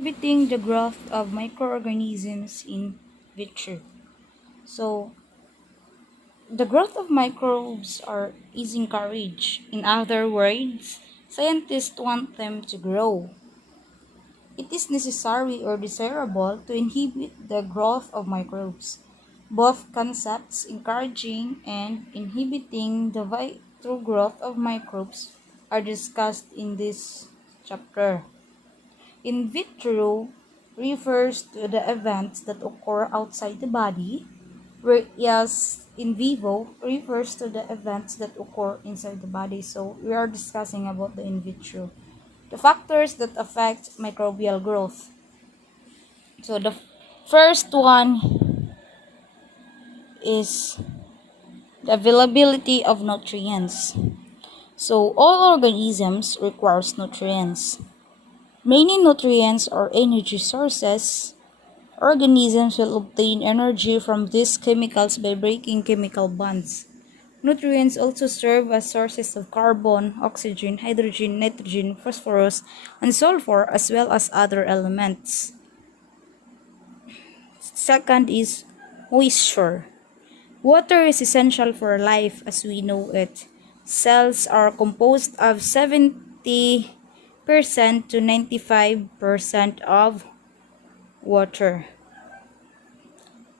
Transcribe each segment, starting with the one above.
Inhibiting the growth of microorganisms in vitro. So, the growth of is encouraged. In other words, scientists want them to grow. It is necessary or desirable to inhibit the growth of microbes. Both concepts, encouraging and inhibiting the vital growth of microbes, are discussed in this chapter. In vitro refers to the events that occur outside the body, whereas in vivo refers to the events that occur inside the body. So we are discussing about the in vitro. The factors that affect microbial growth. So the first one is the availability of nutrients. So all organisms requires nutrients. Many nutrients are energy sources. Organisms will obtain energy from these chemicals by breaking chemical bonds. Nutrients also serve as sources of carbon, oxygen, hydrogen, nitrogen, phosphorus, and sulfur, as well as other elements. Second is moisture. Water is essential for life as we know it. Cells are composed of 70% to 95% of water.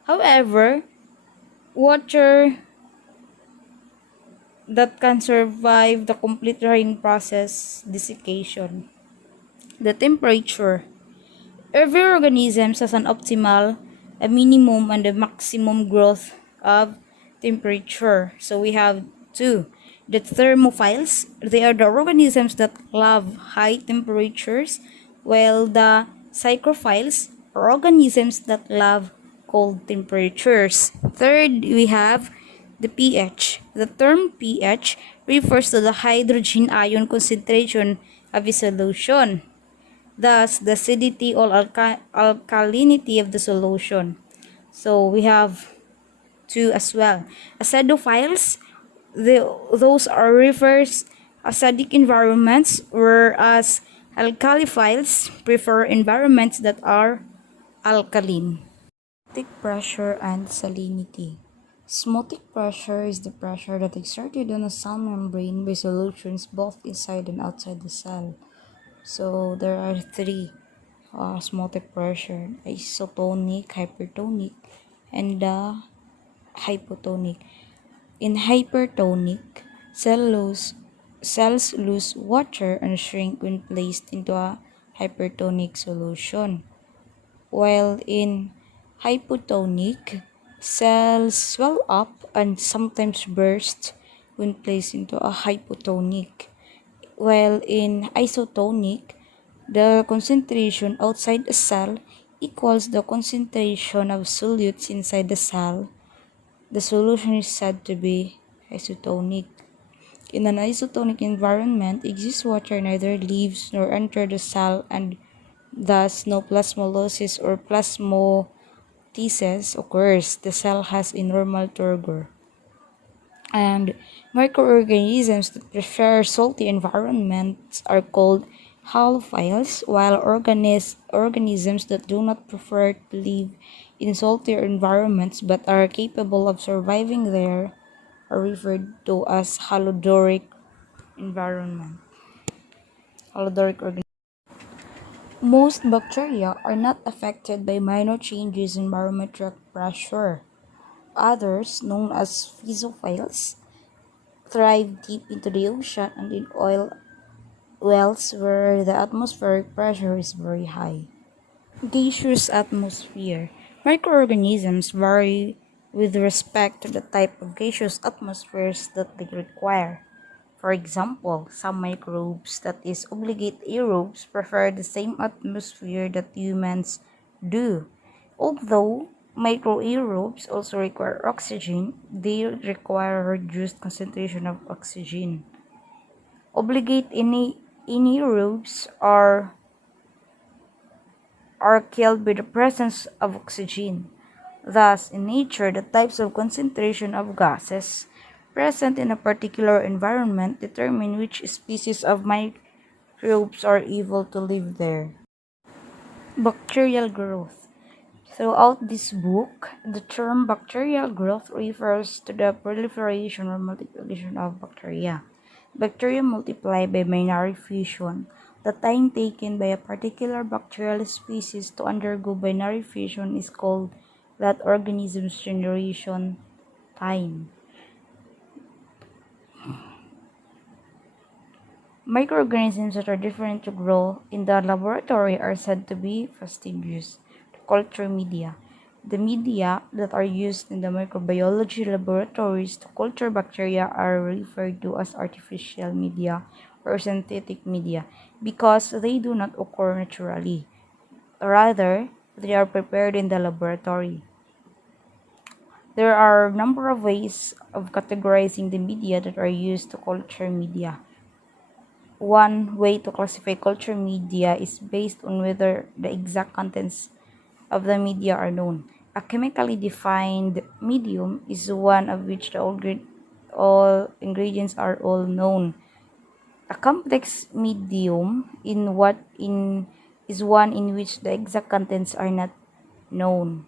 However, water that can survive the complete drying process, desiccation. The temperature. Every organism has an optimal, a minimum, and a maximum growth of temperature. So we have two. The thermophiles, they are the organisms that love high temperatures, while the psychrophiles are organisms that love cold temperatures. Third, we have the pH. The term pH refers to the hydrogen ion concentration of a solution, thus the acidity or alkalinity of the solution. So we have two as well. Acidophiles, those are refers acidic environments, whereas alkaliphiles prefer environments that are alkaline. Osmotic pressure and salinity. Osmotic pressure is the pressure that exerted on a cell membrane by solutions both inside and outside the cell. So there are three osmotic pressure: isotonic, hypertonic, and hypotonic. In hypertonic, cells lose water and shrink when placed into a hypertonic solution, while in hypotonic, cells swell up and sometimes burst when placed into a hypotonic, while in isotonic, the concentration outside a cell equals the concentration of solutes inside the cell. The solution is said to be isotonic. In an isotonic environment, exists water neither leaves nor enter the cell, and thus no plasmolysis or plasmothesis occurs. The cell has a normal turgor. And microorganisms that prefer salty environments are called halophiles, while organisms that do not prefer to live in saltier environments but are capable of surviving there are referred to as halodoric environment. Halodoric organisms. Most bacteria are not affected by minor changes in barometric pressure. Others, known as physophiles, thrive deep into the ocean and in oil wells where the atmospheric pressure is very high. Gaseous atmosphere. Microorganisms vary with respect to the type of gaseous atmospheres that they require. For example, some microbes, that is, obligate aerobes, prefer the same atmosphere that humans do. Although microaerobes also require oxygen, they require a reduced concentration of oxygen. Obligate anaerobes are killed by the presence of oxygen. Thus, in nature, the types of concentration of gases present in a particular environment determine which species of microbes are able to live there. Bacterial growth. Throughout this book, the term bacterial growth refers to the proliferation or multiplication of bacteria. Bacteria multiply by binary fusion. The time taken by a particular bacterial species to undergo binary fusion is called that organism's generation time. Microorganisms that are different to grow in the laboratory are said to be fastidious to culture media. The media that are used in the microbiology laboratories to culture bacteria are referred to as artificial media or synthetic media because they do not occur naturally. Rather, they are prepared in the laboratory. There are a number of ways of categorizing the media that are used to culture media. One way to classify culture media is based on whether the exact contents of the media are known. A chemically defined medium is one of which the all ingredients are all known. A complex medium is one in which the exact contents are not known.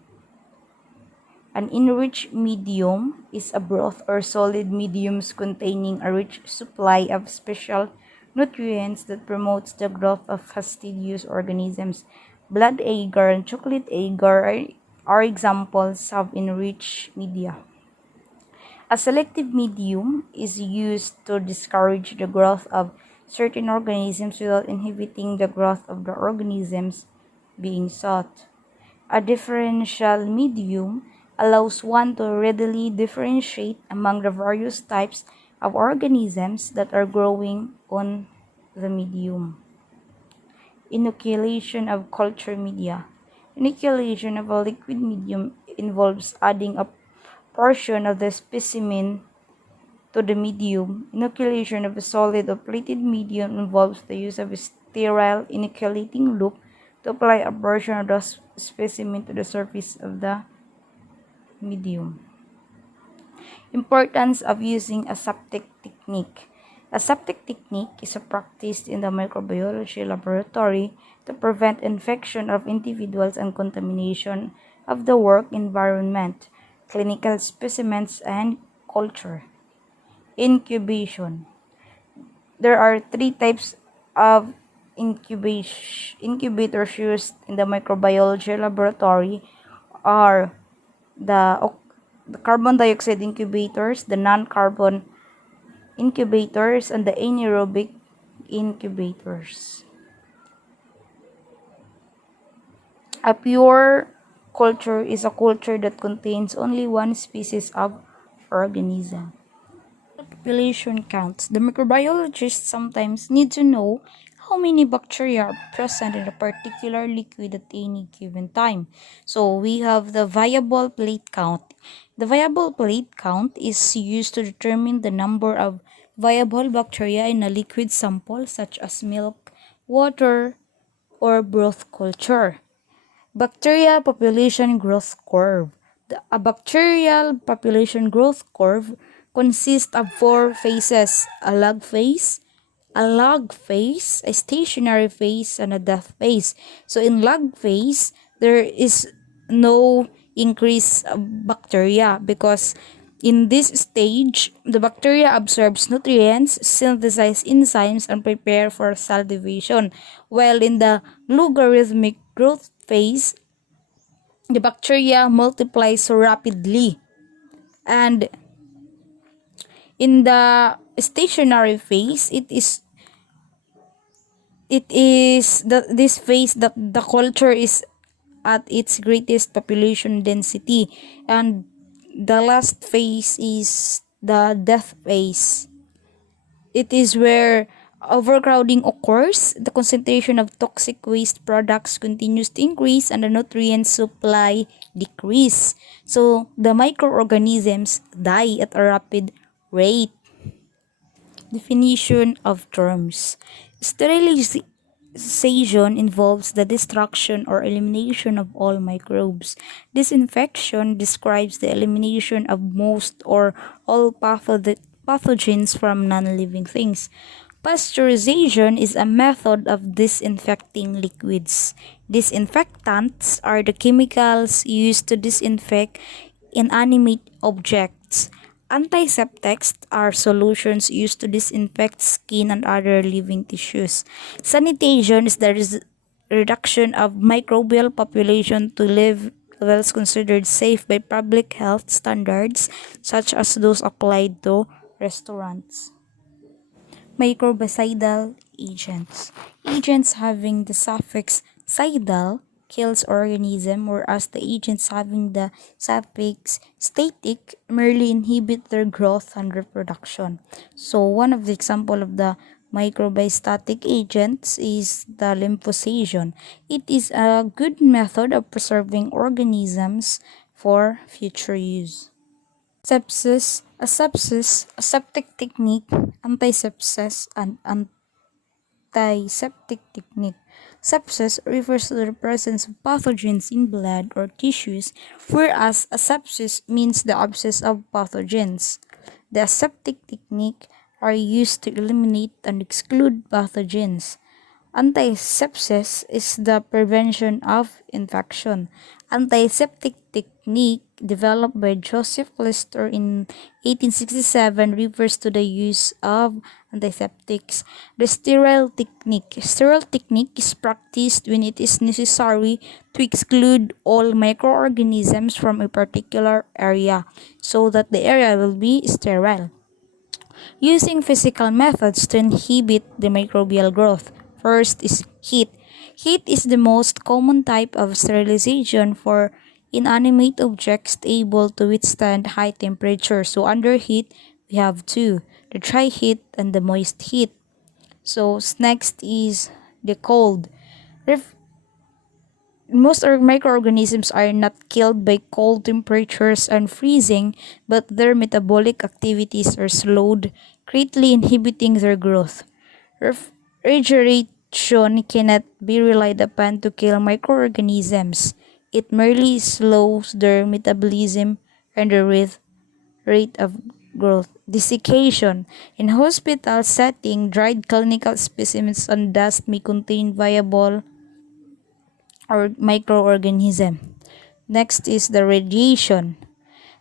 An enriched medium is a broth or solid mediums containing a rich supply of special nutrients that promotes the growth of fastidious organisms. Blood agar and chocolate agar are examples of enriched media. A selective medium is used to discourage the growth of certain organisms without inhibiting the growth of the organisms being sought. A differential medium allows one to readily differentiate among the various types of organisms that are growing on the medium. Inoculation of culture media. Inoculation of a liquid medium involves adding a portion of the specimen to the medium. Inoculation of a solid or plated medium involves the use of a sterile inoculating loop to apply a portion of the specimen to the surface of the medium. Importance of using aseptic technique. Aseptic technique is practiced in the microbiology laboratory to prevent infection of individuals and contamination of the work environment, clinical specimens, and culture. Incubation. There are three types of incubators used in the microbiology laboratory are the carbon dioxide incubators, the non-carbon incubators, and the anaerobic incubators. A pure culture is a culture that contains only one species of organism. Population counts. The microbiologists sometimes need to know how many bacteria are present in a particular liquid at any given time. So we have the viable plate count. The viable plate count is used to determine the number of viable bacteria in a liquid sample such as milk, water, or broth culture. Bacterial population growth curve. A bacterial population growth curve consists of four phases: a log phase, a stationary phase, and a death phase. So in log phase, there is no increase of bacteria because in this stage, the bacteria absorbs nutrients, synthesize enzymes, and prepare for cell division. While in the logarithmic growth phase, the bacteria multiplies rapidly. And in the stationary phase, this phase that the culture is at its greatest population density, and the last phase is the death phase. It is where overcrowding occurs, the concentration of toxic waste products continues to increase, and the nutrient supply decrease. So the microorganisms die at a rapid rate. Definition of terms. Sterilization involves the destruction or elimination of all microbes. Disinfection describes the elimination of most or all pathogens from non-living things. Pasteurization is a method of disinfecting liquids. Disinfectants are the chemicals used to disinfect inanimate objects. Antiseptics are solutions used to disinfect skin and other living tissues. Sanitation is the reduction of microbial population to levels considered safe by public health standards, such as those applied to restaurants. Microbicidal agents. Agents having the suffix cidal kills organism, whereas the agents having the suffix static merely inhibit their growth and reproduction. So one of the example of the microbistatic agents is the lymphocytion. It is a good method of preserving organisms for future use. Sepsis, aseptic technique, antisepsis, and antiseptic technique. Sepsis refers to the presence of pathogens in blood or tissues, whereas asepsis means the absence of pathogens. The aseptic technique are used to eliminate and exclude pathogens. Antisepsis is the prevention of infection. Antiseptic technique developed by Joseph Lister in 1867 refers to the use of antiseptics. The sterile technique. Sterile technique is practiced when it is necessary to exclude all microorganisms from a particular area so that the area will be sterile. Using physical methods to inhibit the microbial growth. First is heat. Heat is the most common type of sterilization for inanimate objects able to withstand high temperature. So under heat, we have two, the dry heat and the moist heat. So next is the cold. Ref- Most microorganisms are not killed by cold temperatures and freezing, but their metabolic activities are slowed, greatly inhibiting their growth. Refrigeration cannot be relied upon to kill microorganisms. It merely slows their metabolism and the rate of growth. Desiccation. In hospital setting, dried clinical specimens on dust may contain viable or microorganism. Next is the radiation.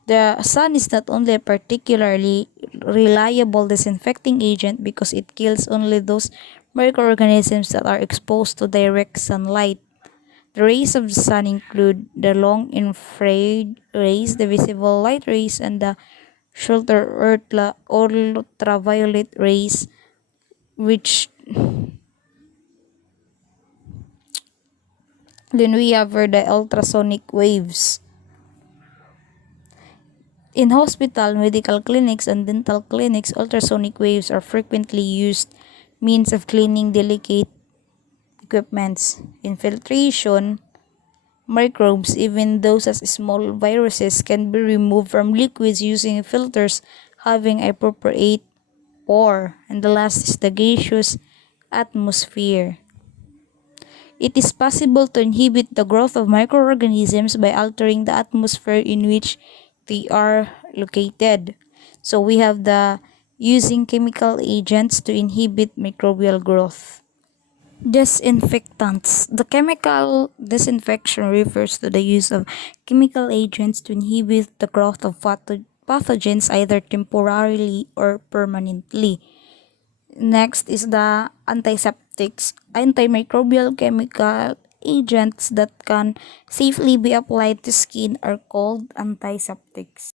The sun is not only a particularly reliable disinfecting agent because it kills only those microorganisms that are exposed to direct sunlight. The rays of the sun include the long infrared rays, the visible light rays, and the shorter ultraviolet rays, which then we have the ultrasonic waves. In hospital, medical clinics, and dental clinics, ultrasonic waves are frequently used means of cleaning delicate equipments. In filtration, microbes, even those as small viruses, can be removed from liquids using filters having appropriate pore. And the last is the gaseous atmosphere. It is possible to inhibit the growth of microorganisms by altering the atmosphere in which they are located. So we have the using chemical agents to inhibit microbial growth. Disinfectants. The chemical disinfection refers to the use of chemical agents to inhibit the growth of pathogens either temporarily or permanently. Next is the antiseptics. Antimicrobial chemical agents that can safely be applied to skin are called antiseptics.